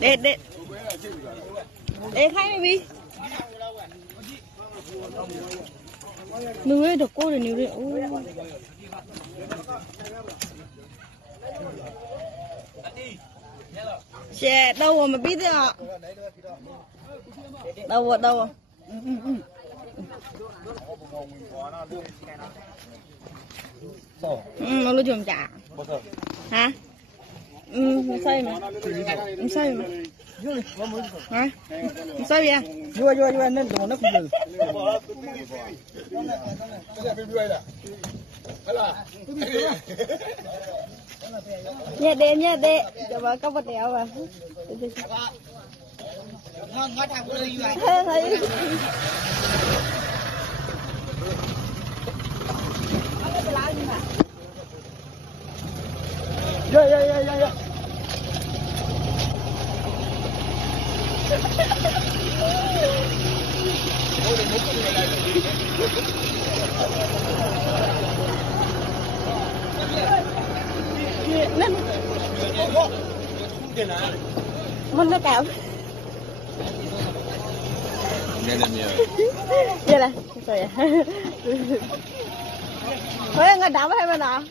để khai này đi người được cô rồi nhiều đấy xe đâu rồi mà biết thế ạ đâu rồi nó luôn chùm chả hả say mà say mà hả say vậy vui nên tụi nó không được nha đê cho bà có vật đéo mà thấy dạ mình nó cạo vậy là rồi thôi người đảo hay bên nào